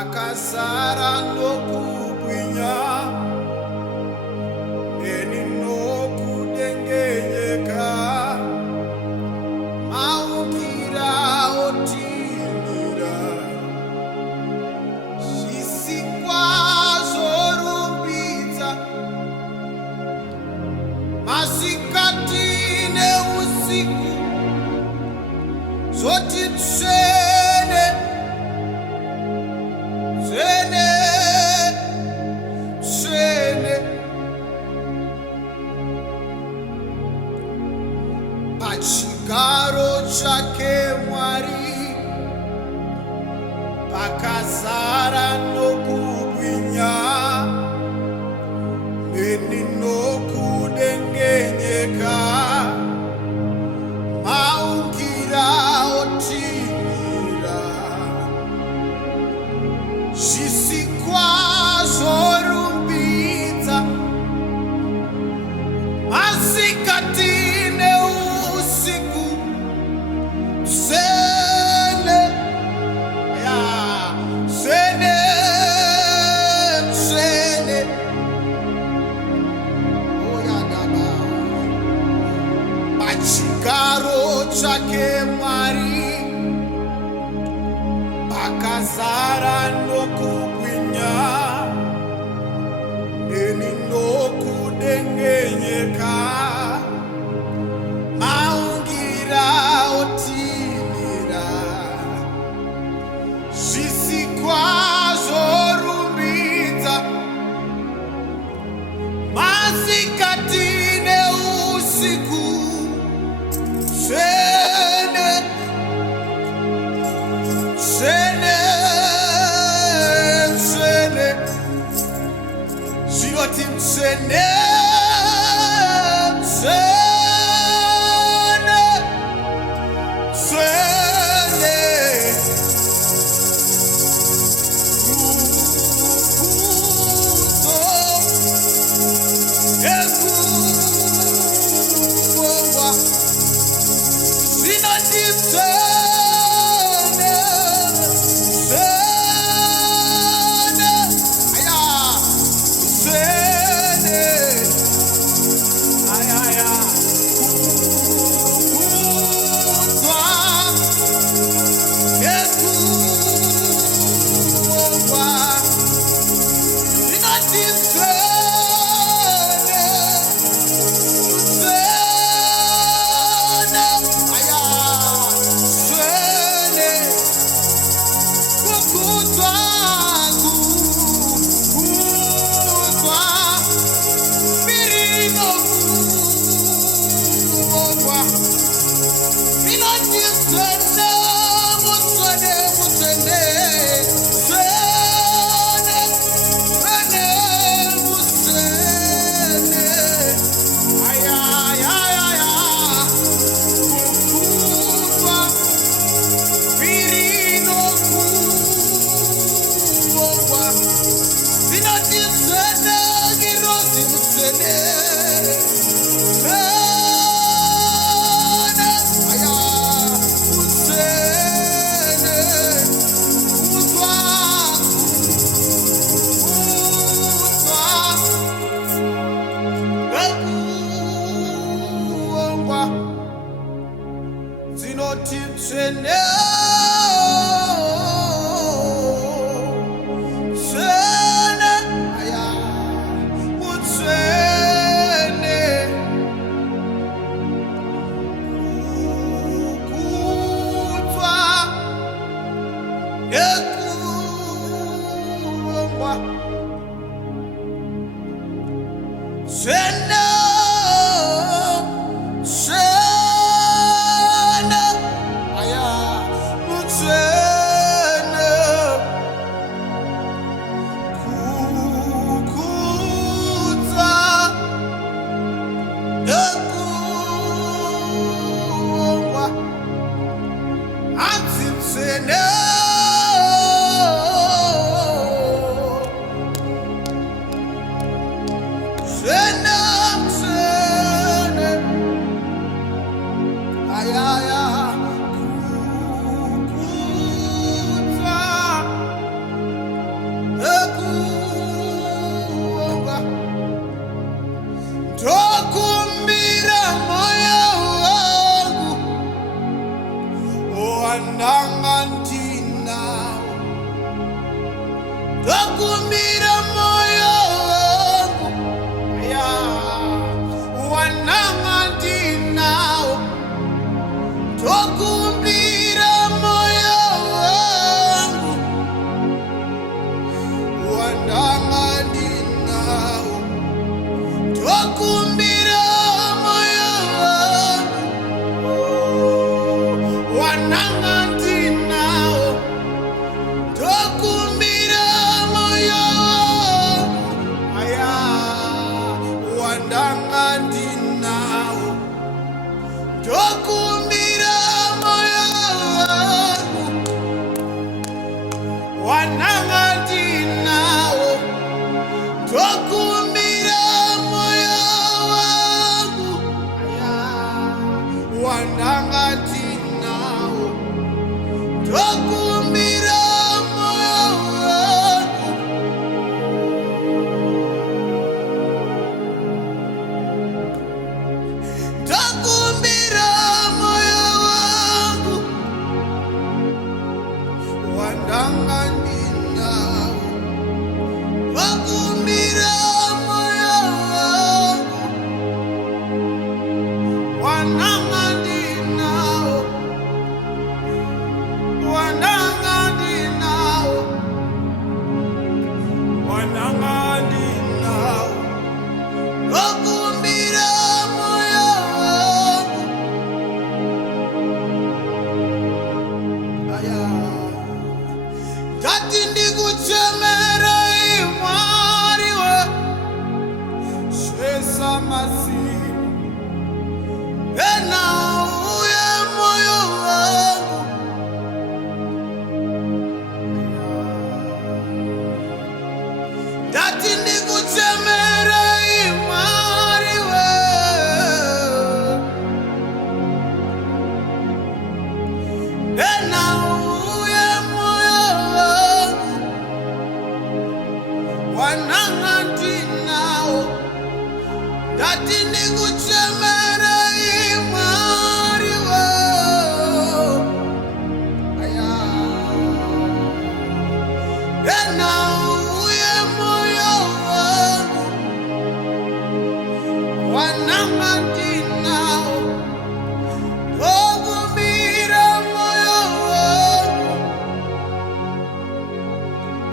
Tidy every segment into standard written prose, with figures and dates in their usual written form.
Akasara nokubwinya eni nokudengenyeka maukira otimira zvisikwa zorumbidza masikati neusiku zoti tsvene tsvene tsvene pachigaro chake Mwari pakazara nokubwinya neni nokudengenyeka maungira otimira zvisikwa zorumbidza masikati neusiku tsvene tsvene tsvene oyadaba pachigaro chake Mwari pakazara nokubwinya neni nokudengenyeka maungira otimira zvisikwa zorumbidza masikati neusiku tsvene tsvene tsvene zvinoti tsvene tsvene tsvene rukudzo nekubongwa zvinoti tsvene tokumbira moyo wangu, ya wananga ndinawo, tokumbira moyo wangu, wananga ndinawo, tokumbira moyo wangu, wananga ndinawo, tokumbira moyo wangu, aya wananga ndinawo, tokumbira moyo wangu, wananga ndinawo, tokumbira moyo wangu, aya wananga ndinawo, tokumbira moyo wangu, tokumbira moyo wangu, wananga ndinawo, tokumbira moyo wangu, wananga ndinawo, wananga ndinawo, wananga ndinawo, tokumbira moyo wangu, aya ndati ndikuchemera imwari we zvesamasimu ena uye moyo wangu, ndati ndikuchemera imwari we ena uye moyo wangu, wananga ndinawo, ndati ndikuchemera imwari we, aya ena uye moyo wangu, wananga ndinawo, tokumbira moyo wangu,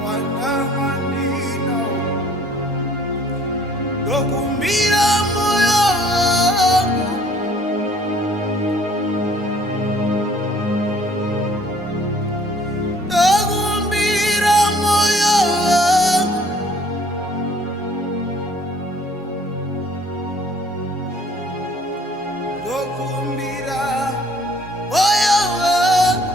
wananga ndinawo, tokumbira moyo wangu, tokumbira moyo wangu, tokumbira moyo wangu,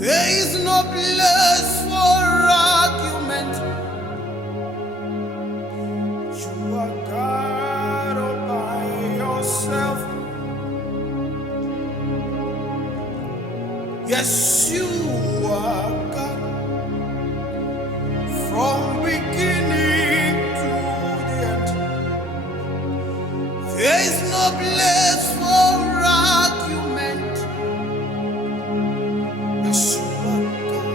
there is no place for argument. You are God all by yourself. Yes, you are God from beginning to the end. There is no place for argument. Yes, you are God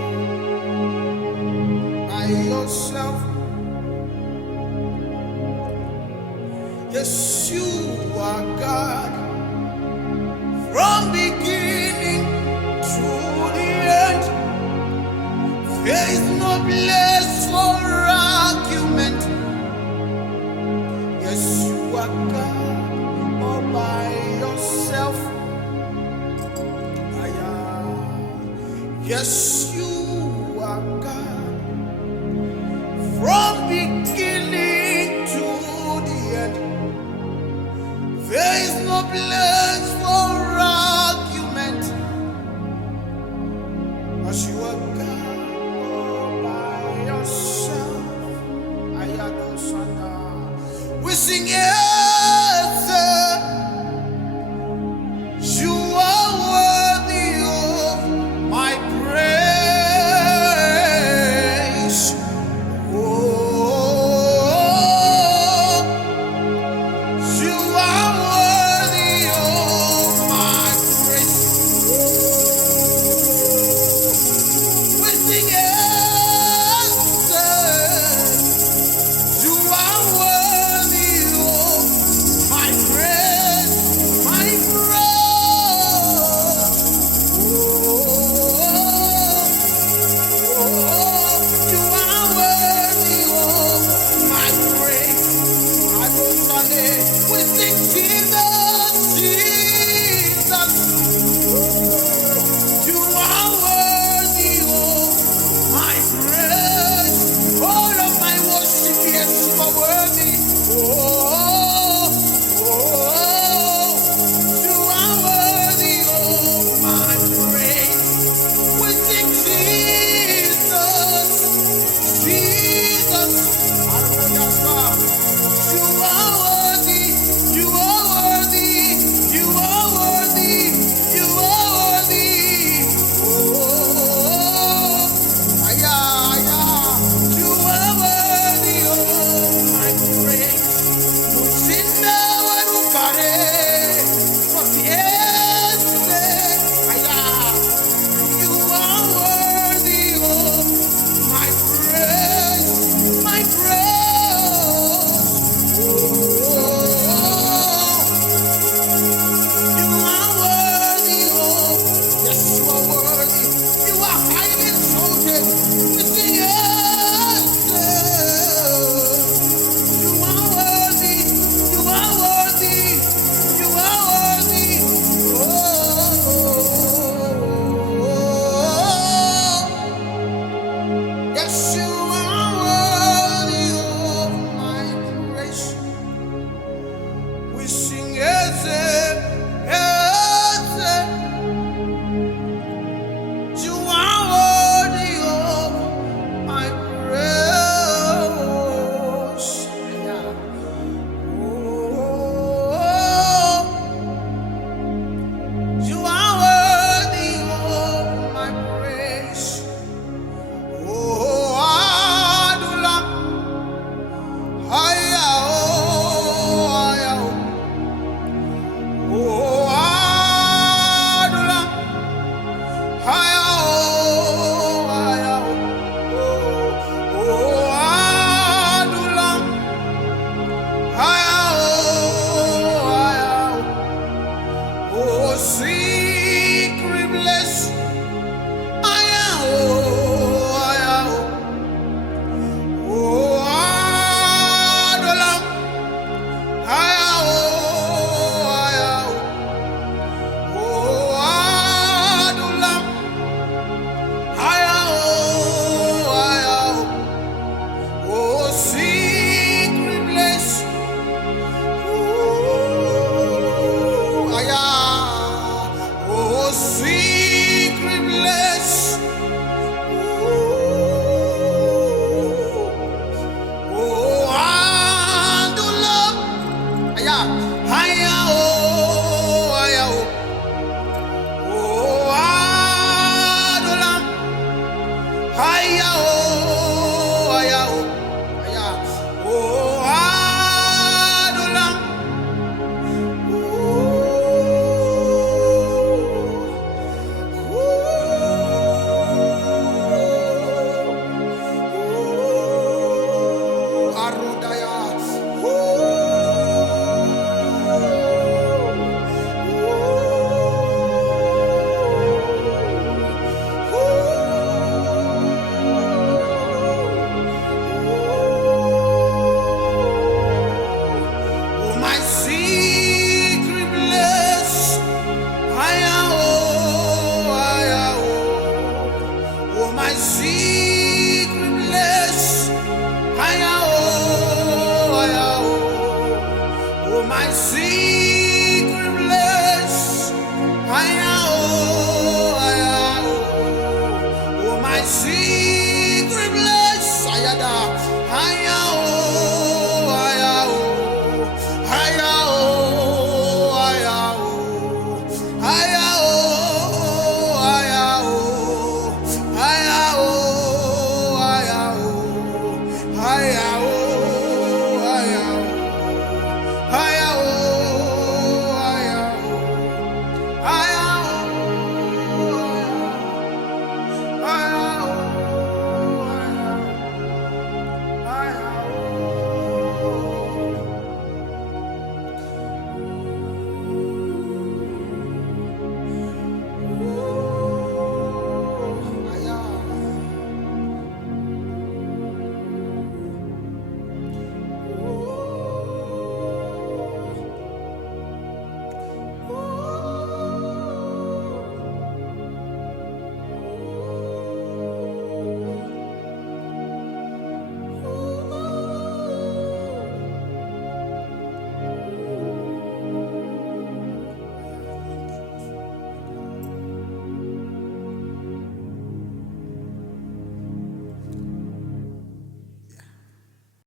by yourself. Yes, you are God from beginning to the end. There is no place for argument. Yes, you are God all by yourself. Yes, you are God from beginning to the end. There is no place for argument, as you are God all by yourself. We sing yes, you are worthy of my praise. Oh, you are worthy of my praise. We sing yes, you are worthy of my praise, my praise. You are worthy of my praise. I go Sunday, we sing Jesus.